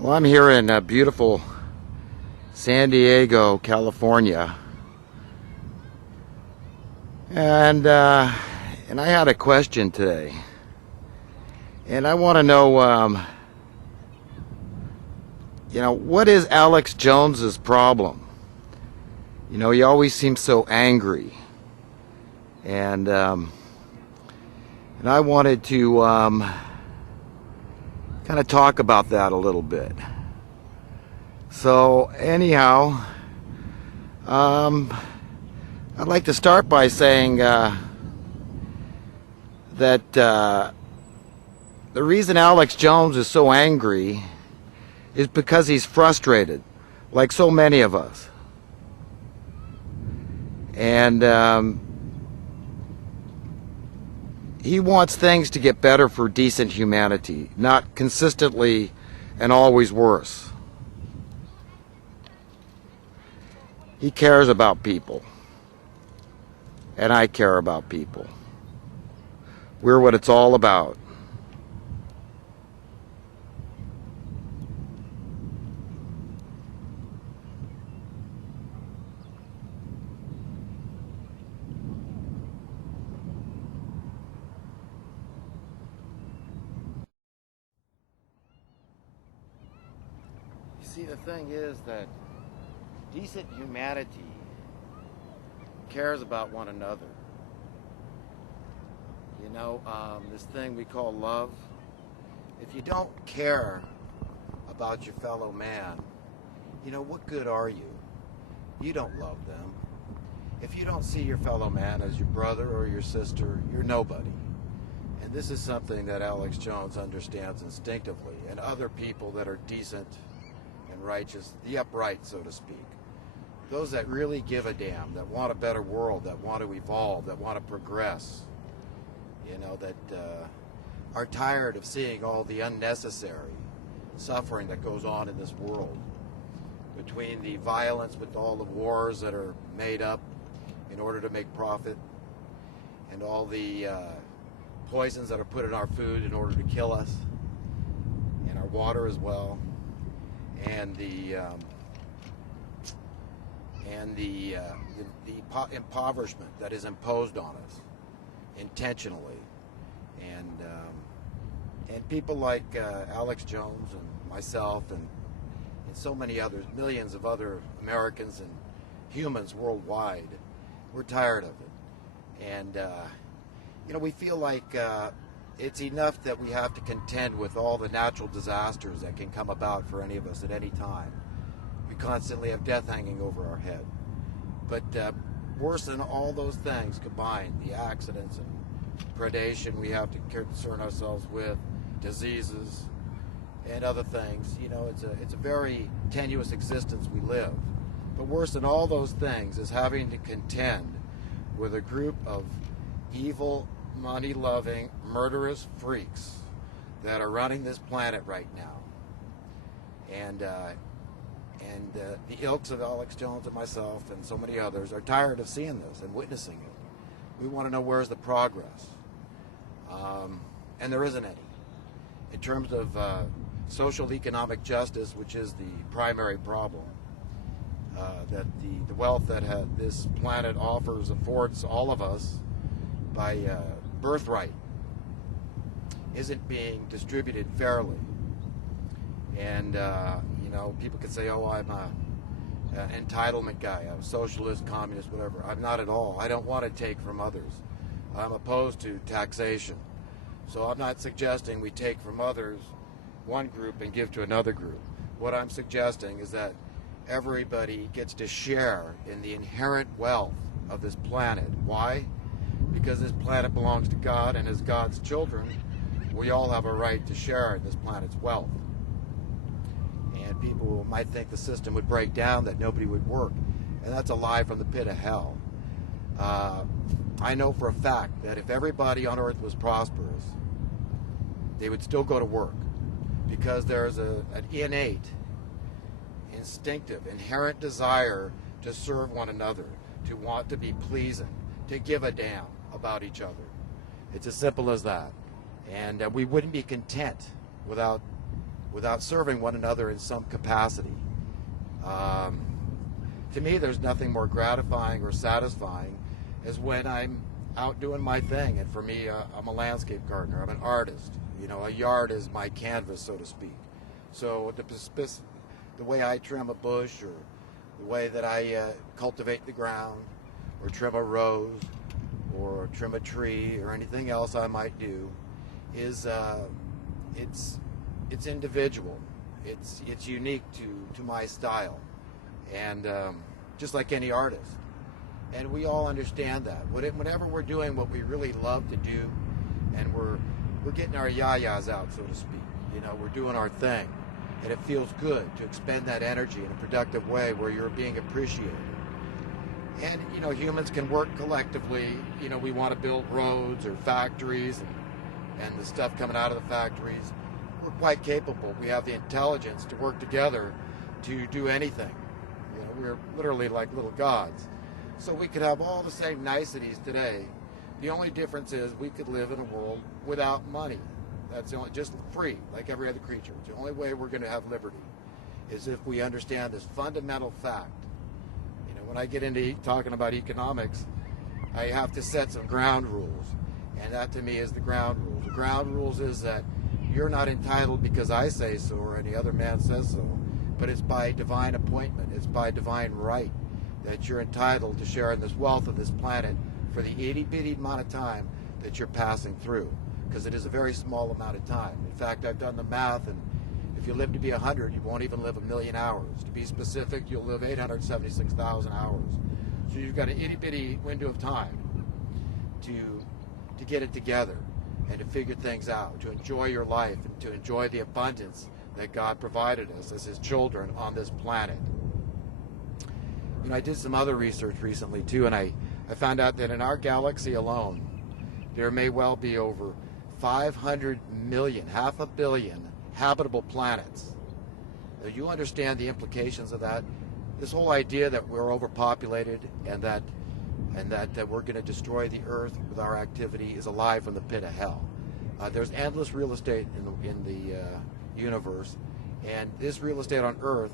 Well, I'm here in beautiful San Diego, California, and I had a question today, and I want to know, what is Alex Jones's problem? He always seems so angry, and I wanted to kind of talk about that a little bit. So anyhow, I'd like to start by saying that the reason Alex Jones is so angry is because he's frustrated, like so many of us. And he wants things to get better for decent humanity, not consistently and always worse. He cares about people, and I care about people. We're what it's all about. You see, the thing is that decent humanity cares about one another. This thing we call love. If you don't care about your fellow man, what good are you? You don't love them. If you don't see your fellow man as your brother or your sister, you're nobody. And this is something that Alex Jones understands instinctively, and other people that are decent and righteous, the upright, so to speak. Those that really give a damn, that want a better world, that want to evolve, that want to progress, that are tired of seeing all the unnecessary suffering that goes on in this world, between the violence with all the wars that are made up in order to make profit, and all the poisons that are put in our food in order to kill us, and our water as well, and the impoverishment that is imposed on us intentionally, and people like Alex Jones and myself and so many others, millions of other Americans and humans worldwide, we're tired of it, and we feel like it's enough that we have to contend with all the natural disasters that can come about for any of us at any time. We constantly have death hanging over our head. But worse than all those things combined, the accidents and predation we have to concern ourselves with, diseases and other things, it's a very tenuous existence we live. But worse than all those things is having to contend with a group of evil, money-loving, murderous freaks that are running this planet right now. And the ilks of Alex Jones and myself and so many others are tired of seeing this and witnessing it. We want to know where's the progress. And there isn't any. In terms of social economic justice, which is the primary problem, that the wealth that this planet affords all of us by birthright isn't being distributed fairly. And people could say, oh, I'm an entitlement guy, I'm a socialist, communist, whatever. I'm not at all. I don't want to take from others. I'm opposed to taxation. So I'm not suggesting we take from others, one group, and give to another group. What I'm suggesting is that everybody gets to share in the inherent wealth of this planet. Why? Because this planet belongs to God, and as God's children, we all have a right to share in this planet's wealth. And people might think the system would break down, that nobody would work. And that's a lie from the pit of hell. I know for a fact that if everybody on earth was prosperous, they would still go to work, because there's an innate, instinctive, inherent desire to serve one another, to want to be pleasing, to give a damn about each other. It's as simple as that. And we wouldn't be content without without serving one another in some capacity. To me, there's nothing more gratifying or satisfying as when I'm out doing my thing. And for me, I'm a landscape gardener. I'm an artist. You know, a yard is my canvas, so to speak. So the way I trim a bush, or the way that I cultivate the ground, or trim a rose, or trim a tree, or anything else I might do, is it's individual. It's unique to my style, and just like any artist. And we all understand that. Whenever we're doing what we really love to do, and we're getting our yayas out, so to speak, you know, we're doing our thing, and it feels good to expend that energy in a productive way where you're being appreciated. And, you know, humans can work collectively. You know, we want to build roads or factories and the stuff coming out of the factories. We're quite capable. We have the intelligence to work together to do anything. You know, we're literally like little gods. So we could have all the same niceties today. The only difference is we could live in a world without money. That's the only, just free, like every other creature. It's the only way we're going to have liberty is if we understand this fundamental fact. You know, when I get into talking about economics, I have to set some ground rules, and that to me is the ground rules. The ground rules is that you're not entitled because I say so or any other man says so, but it's by divine appointment, it's by divine right that you're entitled to share in this wealth of this planet for the itty-bitty amount of time that you're passing through, because it is a very small amount of time. In fact, I've done the math, and if you live to be 100, you won't even live 1,000,000 hours. To be specific, you'll live 876,000 hours. So you've got an itty-bitty window of time to get it together and to figure things out, to enjoy your life, and to enjoy the abundance that God provided us as His children on this planet. You know, I did some other research recently too, and I found out that in our galaxy alone, there may well be over 500 million, 500 million habitable planets. Now, you understand the implications of that? This whole idea that we're overpopulated and that we're going to destroy the Earth with our activity is a lie from the pit of hell. There's endless real estate in the universe, and this real estate on Earth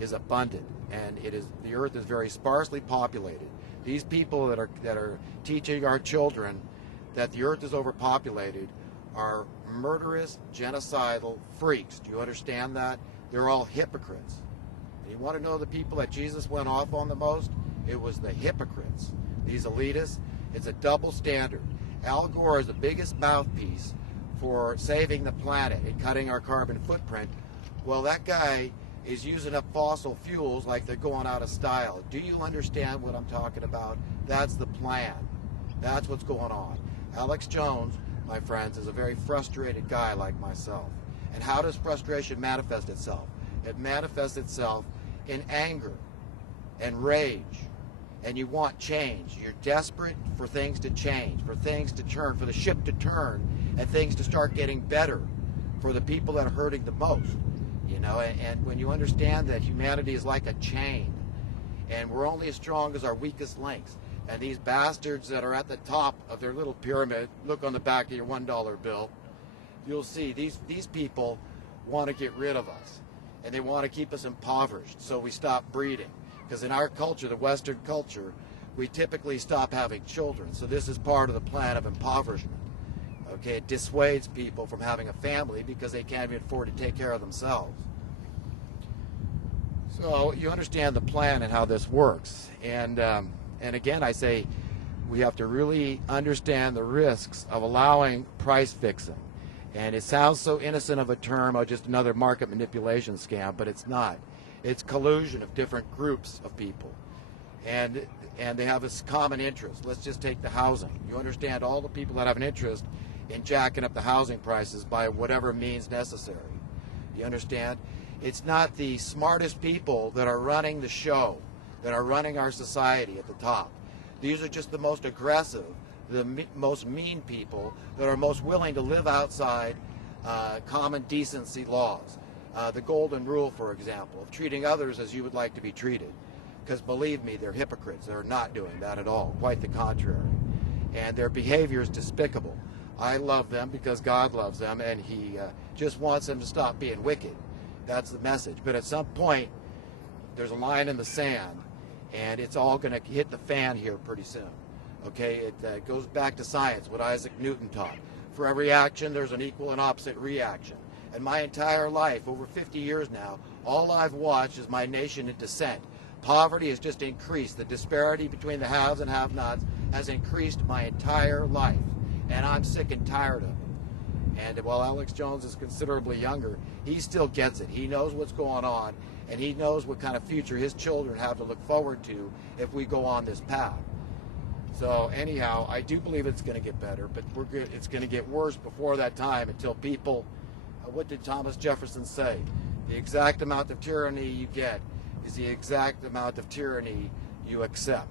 is abundant, and the Earth is very sparsely populated. These people that are teaching our children that the Earth is overpopulated are murderous, genocidal freaks. Do you understand that? They're all hypocrites. And you want to know the people that Jesus went off on the most? It was the hypocrites. These elitists. It's a double standard. Al Gore is the biggest mouthpiece for saving the planet and cutting our carbon footprint. Well, that guy is using up fossil fuels like they're going out of style. Do you understand what I'm talking about? That's the plan. That's what's going on. Alex Jones, my friends, is a very frustrated guy like myself. And how does frustration manifest itself? It manifests itself in anger and rage. And you want change. You're desperate for things to change, for things to turn, for the ship to turn, and things to start getting better for the people that are hurting the most. You know, and when you understand that humanity is like a chain, and we're only as strong as our weakest links, and these bastards that are at the top of their little pyramid, look on the back of your $1 bill, you'll see these people want to get rid of us, and they want to keep us impoverished, so we stop breeding. Because in our culture, the Western culture, we typically stop having children, so this is part of the plan of impoverishment. Okay, it dissuades people from having a family because they can't even afford to take care of themselves. So you understand the plan and how this works. And again, I say we have to really understand the risks of allowing price fixing. And it sounds so innocent of a term, or just another market manipulation scam, but it's not. It's collusion of different groups of people. And they have a common interest. Let's just take the housing. You understand all the people that have an interest in jacking up the housing prices by whatever means necessary. You understand? It's not the smartest people that are running the show, that are running our society at the top. These are just the most aggressive, the most mean people that are most willing to live outside common decency laws. The golden rule, for example, of treating others as you would like to be treated. Because believe me, they're hypocrites. They're not doing that at all. Quite the contrary. And their behavior is despicable. I love them because God loves them, and He just wants them to stop being wicked. That's the message. But at some point, there's a line in the sand, and it's all going to hit the fan here pretty soon. Okay, it goes back to science, what Isaac Newton taught. For every action, there's an equal and opposite reaction. And my entire life, over 50 years now, all I've watched is my nation in descent. Poverty has just increased. The disparity between the haves and have-nots has increased my entire life. And I'm sick and tired of it. And while Alex Jones is considerably younger, he still gets it. He knows what's going on, and he knows what kind of future his children have to look forward to if we go on this path. So anyhow, I do believe it's going to get better, but it's going to get worse before that time until people, what did Thomas Jefferson say? The exact amount of tyranny you get is the exact amount of tyranny you accept.